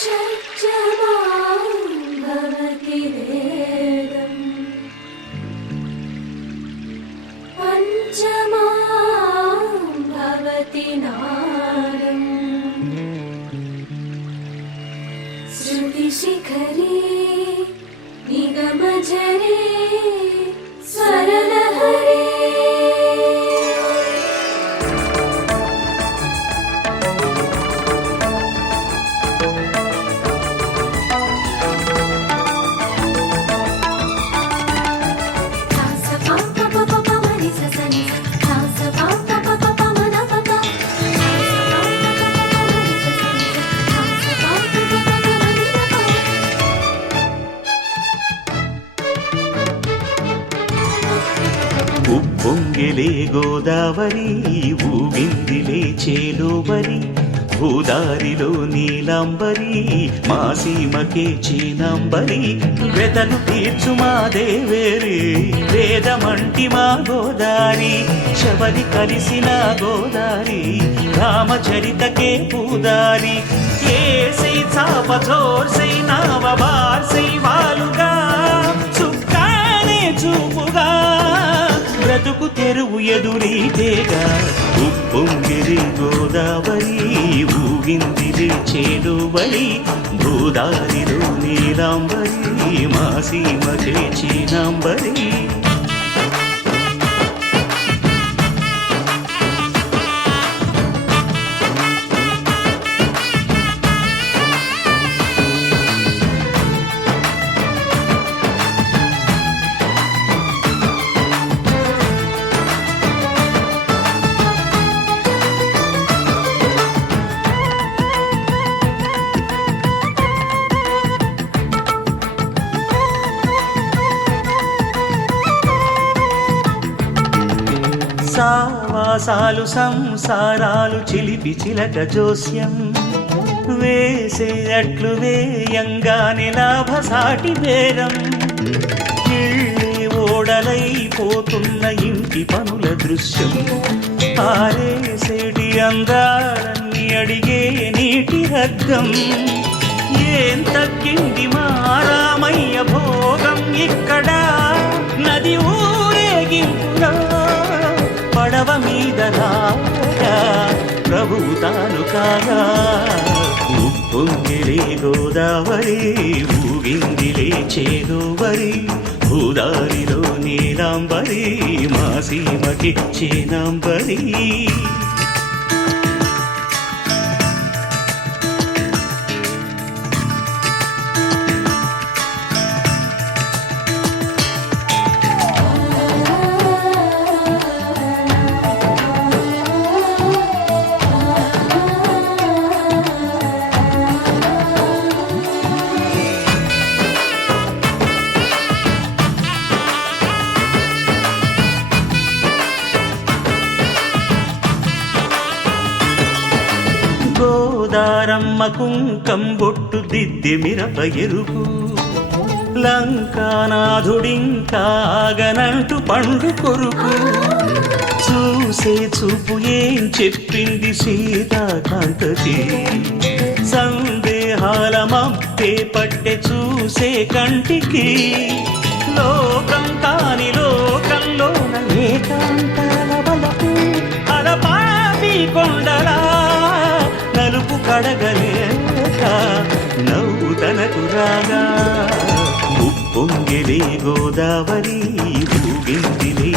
షట్జమాం భవతి వేదం పంచమాం భవతి నాదం శృతిశిఖరే నిగమజరే స్వరలహరే ఉప్పొంగిలే గోదావరి ఊగిందిలే చేలోబరి భూదారిలో నీలాంబరి మా సీమకే చీనాంబరి వెతలు తీర్చు మా దేవేరి వేదమంటి మా గోదారి శబరి కలిసిన గోదారి రామచరితకే పూదారి ఏసై చాప చోర్సై నావ బార్సై వాలుగా చుక్కానే చూపుగా బ్రతుకు తెరువు ఎదురీతేగా ఉప్పొంగిరి గోదావరి ఊగిందిరి చేలువరి భూదారిలో నీలాంబరి మా సీమకే చీనాంబరి సావాసాలు సంసారాలు చిలిపి చిలక జోస్యం వేసే అట్లు వేయంగానే లాభసాటి బేరం ఇళ్ళే ఓడలైపోతున్న ఇంటి పనుల దృశ్యం ఆరేసేటి అందాలన్నీ అడిగే నీటి హద్దం ఏం తగ్గింది మా రామయ్య భోగం ఇక్కడ నది ఊరేగింపులో పడవ మీద రాగా ప్రభువు తాను కాగా ఉప్పొంగిలే గోదావరి ఊగిందిలే చేలోవరి భూదారిలో నీలాంబరి మా సీమకి చీనాంబరి గోదారమ్మ కుంకం బొట్టు దిద్ది మిరప ఎరుపు లంకానాథుడింకాగనంటూ పండు కొరుకు చూసే చూపు ఏం చెప్పింది సీతాకాంతకి సందేహాల మప్పే పట్టె చూసే కంటికి లోకం కాని లోకంలోన ఏకాంతాల బలపు అలపాపి కొండలా నలుపు కడగలేక నవ్వు తనకు రాగా ఉప్పొంగిలే గోదావరి ఊగిందిలే